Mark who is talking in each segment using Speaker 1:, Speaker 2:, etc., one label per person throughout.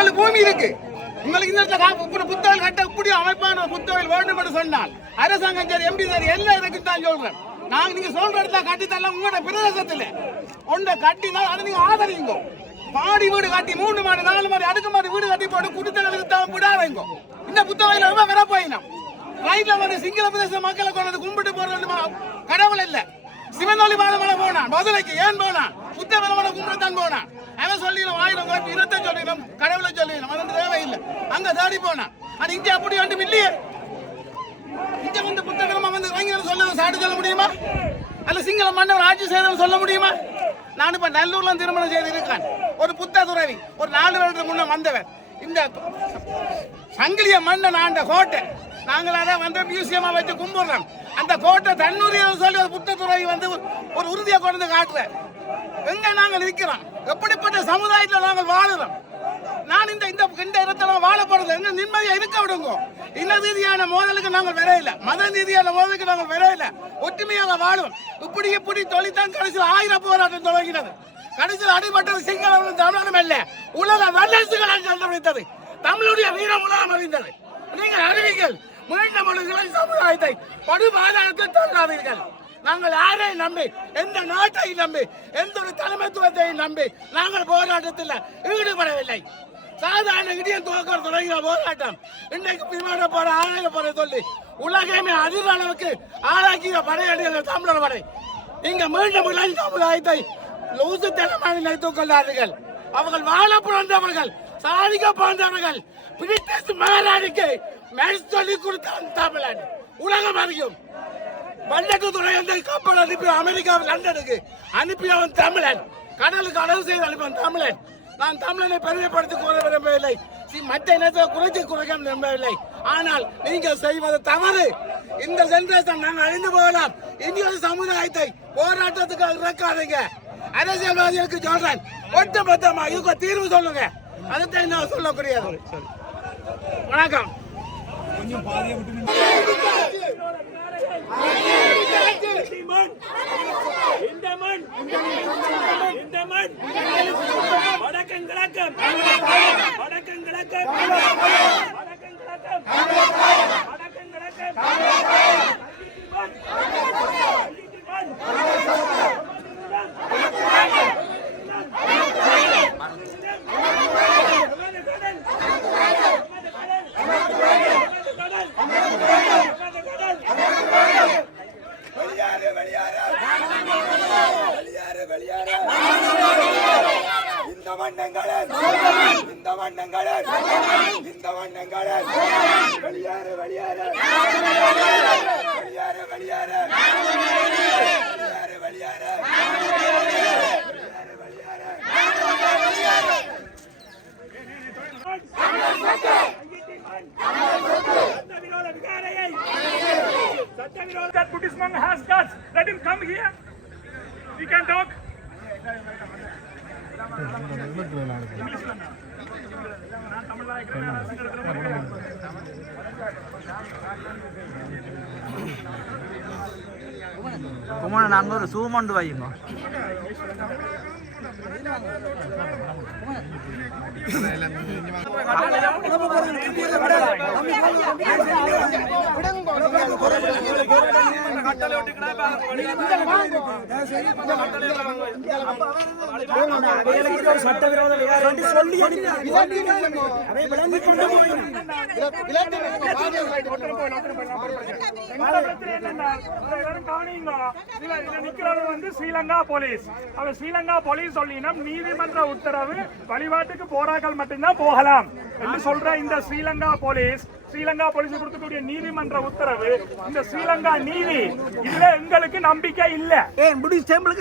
Speaker 1: உங்களுக்கு பூமி இருக்கு உங்களுக்கு இந்த புத்தகம் கட்ட இப்படி அமைப்பான புத்தகம் வேண்டும் என்று சொன்னால் அரசாங்கம் சரி எம்பி சரி எல்லாம் இருக்கு தான் சொல்றேன் நாங்க நீங்க சொல்ற இடத்துல கட்டி தரல உங்களோட பிரதேசத்துல ஒன்றை கட்டினால் அதை நீங்க ஆதரிங்க மாடி வீடு கட்டி மூணு மாடி நாலு மாடி அடுக்கு மாடி வீடு கட்டி போட்டு குடுத்தவங்களுக்கு தான் விடாதீங்க இந்த புத்தகம் ரொம்ப விரப்பாயினம் ரைட்ல வந்து சிங்கள பிரதேச மக்களை கொண்டு கும்பிட்டு போறது கடவுள் இல்ல சிவனொலி பாதமலை போனான் பதிலைக்கு ஏன் போனான் புத்தகமலை கும்பிட்டு தான் போனான் சொல்லிடும் ஆயிரம் வாட்டி இனத்தை சொல்லிடும் கடவுளை சொல்லிடும் அது தேவையில்லை அங்க தேடி போனான் ஆனா இங்க அப்படி ஒன்றும் இல்லையே வந்து புத்தகமா வந்து இளைஞர் சொல்ல சாட்டு சொல்ல முடியுமா அல்ல சிங்கள மன்னர் ஆட்சி செய்தவன் சொல்ல முடியுமா நான் இப்ப நல்லூர்ல திருமணம் செய்திருக்கான் ஒரு புத்த துறவி ஒரு நாலு வருடத்துக்கு முன்ன வந்தவர் இந்த சங்கிலிய மன்னன் ஆண்ட கோட்டை நாங்கள் அதை வந்து மியூசியமாக வச்சு கும்பிட்றோம் அந்த கோட்டை தன்னுரியல் சொல்லி ஒரு புத்தத்துறை வந்து ஒரு உறுதியை கொண்டு காட்டுறேன் எங்கே நாங்கள் இருக்கிறோம் எப்படிப்பட்ட சமுதாயத்தில் நாங்கள் வாழுறோம் நான் இந்த இந்த இந்த இடத்துல வாழப்படுறது என்ன நிம்மதியை இருக்க விடுங்க இன ரீதியான மோதலுக்கு நாங்கள் விரையில மத ரீதியான மோதலுக்கு நாங்கள் விரையில ஒற்றுமையாக வாழும் இப்படி இப்படி தொழித்தான் கடைசியில் ஆயிரம் போராட்டம் தொடங்கினது கடைசியில் அடிபட்டது சிங்களம் தமிழகம் அல்ல உலக வல்லரசுகளால் கண்டுபிடித்தது தமிழுடைய வீரம் உலகம் அறிந்தது நீங்கள் அறிவீர்கள் மீண்டும் மனுகளை சமுதாயத்தை படுபாதாளத்தை தள்ளாதீர்கள் நாங்கள் யாரை நம்பி எந்த நாட்டை நம்பி எந்த ஒரு தலைமைத்துவத்தை நம்பி நாங்கள் போராட்டத்தில் ஈடுபடவில்லை சாதாரண இடியன் துவக்கம் தொடங்கின போராட்டம் இன்னைக்கு விமான போற ஆணையில போற சொல்லி உலகமே அதிர அளவுக்கு ஆளாக்கிய படையடைந்த தமிழர் படை நீங்க மீண்டும் இளைஞர் சமுதாயத்தை லூசு தலைமையை நினைத்துக் கொள்ளாதீர்கள் அவர்கள் வாழ பிறந்தவர்கள் சாதிக்க பிறந்தவர்கள் பிரிட்டிஷ் மேலாடிக்கு மேட்ச் சொல்லி கொடுத்தான் தமிழன் உலகம் அறியும் பன்னெண்டு துணை வந்து கப்பல் அனுப்பி அமெரிக்காவில் லண்டனுக்கு அனுப்பி அவன் தமிழன் கடலுக்கு அளவு செய்து அனுப்பியவன் தமிழன் நான் தமிழனை பெருமைப்படுத்தி கூற விரும்பவில்லை மற்ற இனத்தை குறைச்சி குறைக்க விரும்பவில்லை ஆனால் நீங்கள் செய்வது தவறு இந்த ஜெனரேஷன் நாங்கள் அழிந்து போகலாம் இந்திய சமுதாயத்தை போராட்டத்துக்கு இறக்காதீங்க அரசியல்வாதிகளுக்கு சொல்றேன் ஒட்டுமொத்தமாக இதுக்கு தீர்வு சொல்லுங்க அதுதான் நான் சொல்லக்கூடியது வணக்கம்
Speaker 2: కొంచెం బాధ That Buddhist monk has guts. Let him come here. We can talk.
Speaker 3: Kumana நாங்கள் ஒரு சூமண்டு வையுங்க
Speaker 2: விடுங்க வந்து ஸ்ரீலங்கா போலீஸ் அவர் ஸ்ரீலங்கா போலீஸ் நீதிமன்ற உத்தரவு வழிபாட்டுக்கு போராக்கள் மட்டும்தான் போகலாம் என்று சொல்ற இந்த ஸ்ரீலங்கா போலீஸ் ஸ்ரீலங்கா போலீஸ் கொடுக்கக்கூடிய நீதிமன்ற உத்தரவு இந்த ஸ்ரீலங்கா நீதி இதுல எங்களுக்கு நம்பிக்கை இல்ல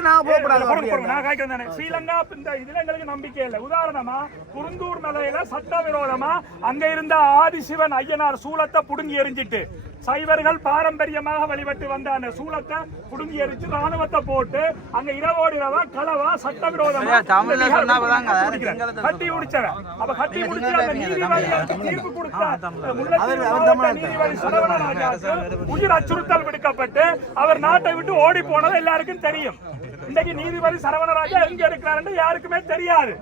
Speaker 3: நான் போகக்கூடாது
Speaker 2: நான் கேட்கிறேன் ஸ்ரீலங்கா இந்த இதுல எங்களுக்கு நம்பிக்கை இல்ல உதாரணமா குருந்தூர் மலையில சட்டவிரோதமா அங்க இருந்த ஆதிசிவன் ஐயனார் சூலத்தை புடுங்கி எரிஞ்சிட்டு சைவர்கள் பாரம்பரியமாக வழிபட்டு வந்த அந்த சூளத்தை புடுங்கி எரிச்சு ராணுவத்தை போட்டு அங்க இரவோடு இரவா களவா சட்டவிரோதமா கட்டி கட்டி உயிர் அச்சுறுத்தல் விடுக்கப்பட்டு அவர் நாட்டை விட்டு ஓடி போனது எல்லாருக்கும் தெரியும் இன்னைக்கு நீதிபதி சரவணராஜா எங்க இருக்கிறாருன்னு யாருக்குமே தெரியாது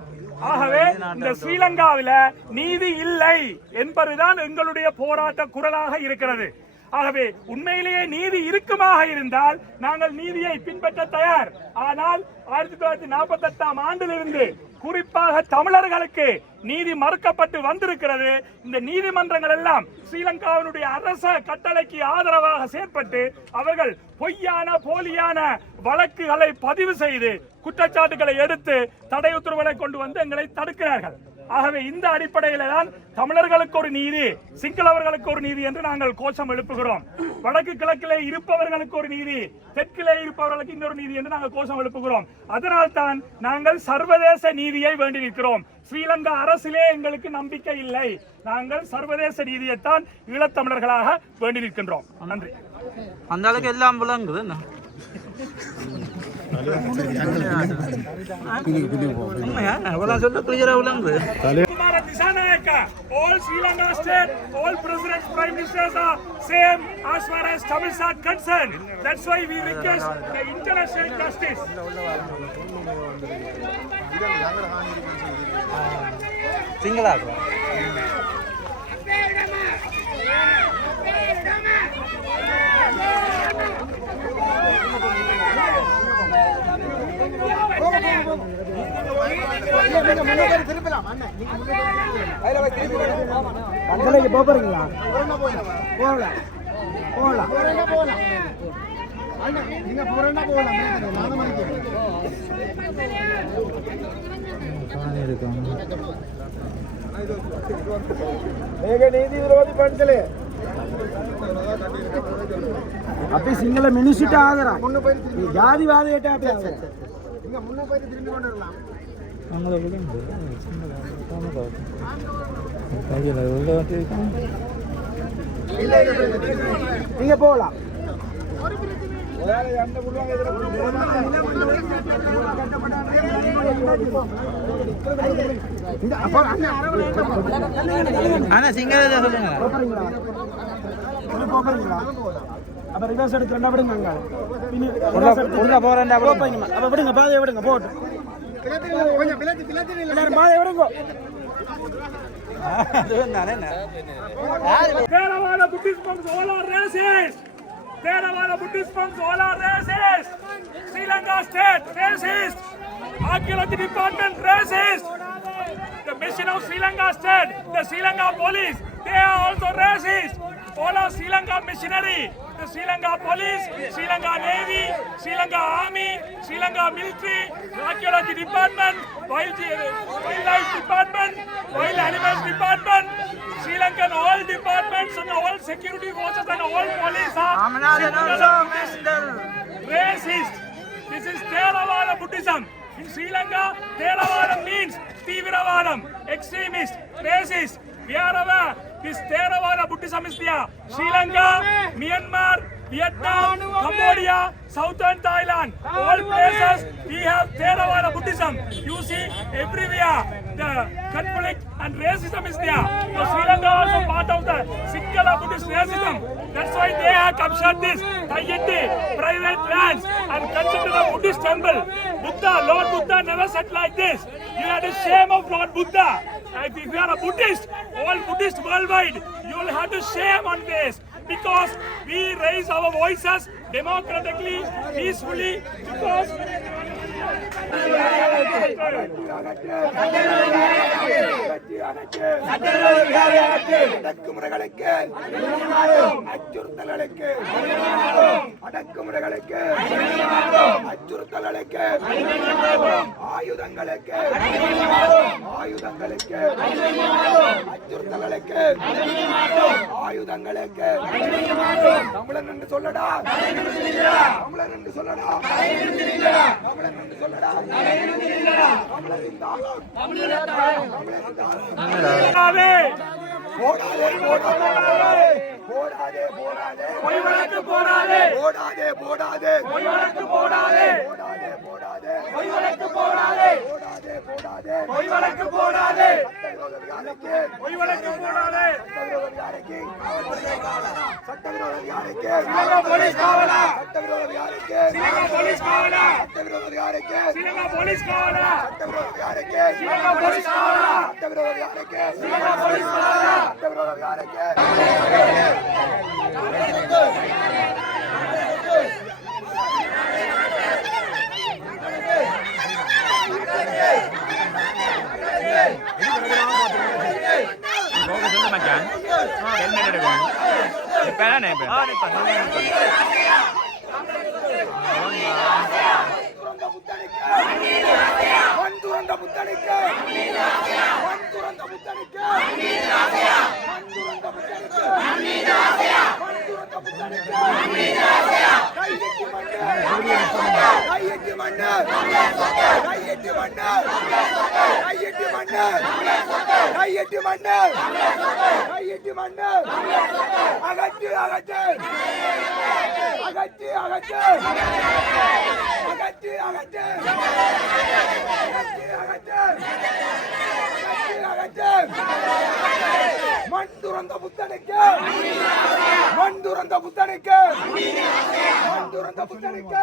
Speaker 2: ஆகவே இந்த ஸ்ரீலங்காவில நீதி இல்லை என்பதுதான் எங்களுடைய போராட்ட குரலாக இருக்கிறது ஆகவே உண்மையிலேயே நீதி இருக்குமாக இருந்தால் நாங்கள் நீதியை பின்பற்ற தயார் ஆனால் ஆயிரத்தி தொள்ளாயிரத்தி நாற்பத்தி எட்டாம் ஆண்டிலிருந்து குறிப்பாக தமிழர்களுக்கு நீதி மறுக்கப்பட்டு வந்திருக்கிறது இந்த நீதிமன்றங்கள் எல்லாம் ஸ்ரீலங்காவினுடைய அரச கட்டளைக்கு ஆதரவாக செயற்பட்டு அவர்கள் பொய்யான போலியான வழக்குகளை பதிவு செய்து குற்றச்சாட்டுகளை எடுத்து தடை உத்தரவுகளை கொண்டு வந்து எங்களை தடுக்கிறார்கள் ஆகவே இந்த அடிப்படையில தான் தமிழர்களுக்கு ஒரு நீதி சிங்களவர்களுக்கு ஒரு நீதி என்று நாங்கள் கோஷம் எழுப்புகிறோம் வடக்கு கிழக்கிலே இருப்பவர்களுக்கு ஒரு நீதி தெற்கிலே இருப்பவர்களுக்கு இன்னொரு நீதி என்று நாங்கள் கோஷம் எழுப்புகிறோம் அதனால் தான் நாங்கள் சர்வதேச நீதியை வேண்டி நிற்கிறோம் ஸ்ரீலங்கா அரசிலே எங்களுக்கு நம்பிக்கை இல்லை நாங்கள் சர்வதேச நீதியைத்தான் ஈழத்தமிழர்களாக வேண்டி நிற்கின்றோம் நன்றி
Speaker 3: அந்த அளவுக்கு எல்லாம் விளங்குது
Speaker 2: Kumara Disanayaka, all Sri Lanka state, all presidents, prime ministers are same as far as Tamils are concerned. That's why we request the international justice.
Speaker 4: Single out. அப்படி சிங்கள மினிசிட்டு ஆதரா ஜாதிவாதியிட்ட இங்கே முன்னே போயிட்டு நீங்க போகலாம்
Speaker 3: சிங்கள சொல்லுங்க
Speaker 4: அப்போ ரிவர்ஸ் எடுத்து ரெண்டா விடுங்க அங்கே
Speaker 3: பின்னி
Speaker 4: ஒழுங்கா அப்போ விடுங்க பாதையை விடுங்க போட்டு எல்லாரும் பாதையை விடுங்க
Speaker 2: தேரவாத புட்டிஸ் பம்ஸ் ஓலா ரேசஸ் தேரவாத புட்டிஸ் பம்ஸ் ஓலா ஸ்ரீலங்கா ஸ்டேட் ரேசஸ் ஆக்கிரதி டிபார்ட்மெண்ட் ரேசஸ் The mission of Sri Lanka state, the Sri Lanka police, they are The Sri Lanka police, Sri Lanka navy, Sri Lanka army, Sri Lanka military, archaeology department, wildlife department, wild animals department, Sri Lankan all departments and all security forces and all police are racist. This is Theravada Buddhism. In Sri Lanka, Theravada means Tiviravadam, extremist, racist. We are aware is there. Sri Lanka, Myanmar, Vietnam, Cambodia, Southern Thailand, all places we have Theravada Buddhism. You see everywhere the conflict and racism is there. So Sri Lanka also part of the Sinhala Buddhist racism. That's why they have captured this Tayyeti, private lands and considered a Buddhist temple. Buddha, Lord Buddha never said like this. You had a shame of Lord Buddha if you are a Buddhist, all Buddhists worldwide, you will have to shame on this because we raise our voices democratically, peacefully, because
Speaker 5: அடக்குமுறைகளுக்கு அச்சுறுத்தல்களுக்கு அடக்குமுறைகளுக்கு அச்சுறுத்தல்களுக்கு ஆயுதங்களுக்கு ஆயுதங்களுக்கு அச்சுறுத்தல்களுக்கு ஆயுதங்களுக்கு சொல்லடா தமிழன் என்று சொல்லடா தமிழன் என்று சொல்லடா தமிழரின் தாகம் தமிழரின் தாகம்
Speaker 2: தமிழரின் தாகம்
Speaker 5: போடாதே போடாதே போடாதே போடாதே
Speaker 2: பொய் வழக்கு போடாதே
Speaker 5: போடாதே போடாதே
Speaker 2: பொய் வழக்கு போடாதே
Speaker 5: போடாதே போடாதே
Speaker 2: பொய் வழக்கு போடாதே
Speaker 5: போடாதே போடாதே
Speaker 2: பொய் வழக்கு போடாதே பொய் வழக்கு போடாதே
Speaker 5: சட்டவிரோதம் யாருக்கு
Speaker 2: சிலங்கா போலீஸ் காவலா
Speaker 5: யாருக்கு சிலங்கா
Speaker 2: யாருக்கு சிலங்கா யாருக்கு
Speaker 5: சிலங்கா யாருக்கு
Speaker 2: சிலங்கா யாருக்கு மச்சான்
Speaker 5: ஹெல்மெட் எடுக்கணும்
Speaker 2: இப்போ என்ன இப்போ
Speaker 5: துறந்த புத்தனுக்கு மண் துறந்த புத்தனுக்கு மண் துறந்த புத்தனுக்கு மண் துறந்த புத்தனுக்கு மண் துறந்த புத்தனுக்கு கையெட்டி மன்னர் கையெட்டி மன்னர் கையெட்டி மன்னர் கையெட்டி மன்னர் கையெட்டி மன்னர் மண்ணு அகற்று அகற்று அகற்று அகற்று அகற்று அகற்று மண் துறந்த புத்தனுக்கு மண் துறந்த புத்தனுக்கு மண் துறந்த புத்தனுக்கு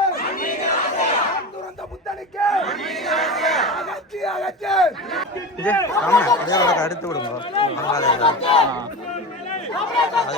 Speaker 5: மண் துறந்த புத்தனுக்கு அகற்று அகற்று
Speaker 3: அடுத்து விடுங்க
Speaker 5: Sattavilla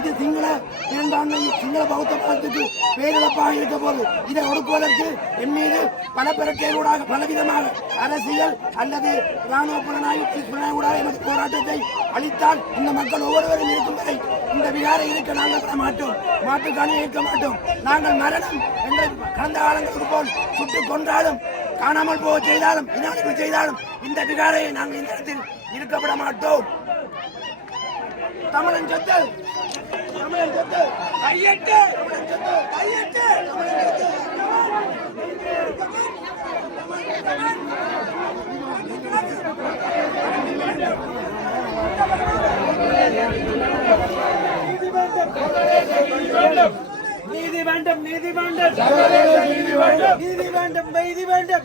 Speaker 5: இது சிங்கள மேம்பான்மை சிங்கள பௌத்த மதத்துக்கு பேரிழப்பாக இருக்க போது இதை ஒடுக்குவதற்கு என் மீது பல பெருக்கைகளூடாக பலவிதமாக அரசியல் அல்லது இராணுவ புலனாய்வு புலனாய்வுடாக எனக்கு போராட்டத்தை அளித்தால் இந்த மக்கள் ஒவ்வொருவரும் இருக்கும் வரை இந்த விகாரை இருக்க நாங்கள் பெற மாட்டோம் மாட்டுக்கான இருக்க மாட்டோம் நாங்கள் மரணம் எங்கள் கடந்த காலங்கள் போல் சுட்டு கொன்றாலும் காணாமல் போக செய்தாலும் இனவழிப்பு செய்தாலும் இந்த விகாரையை நாங்கள் இந்த இடத்தில் இருக்கப்பட மாட்டோம் தமிழன் சொத்து தமிழன் சொத்து கையெட்டு தமிழன் சொத்து கையெட்டு தமிழன் சொத்து
Speaker 4: நீதி வேண்டும் நீதி வேண்டும் நீதி வேண்டும் நீதி வேண்டும் நீதி வேண்டும்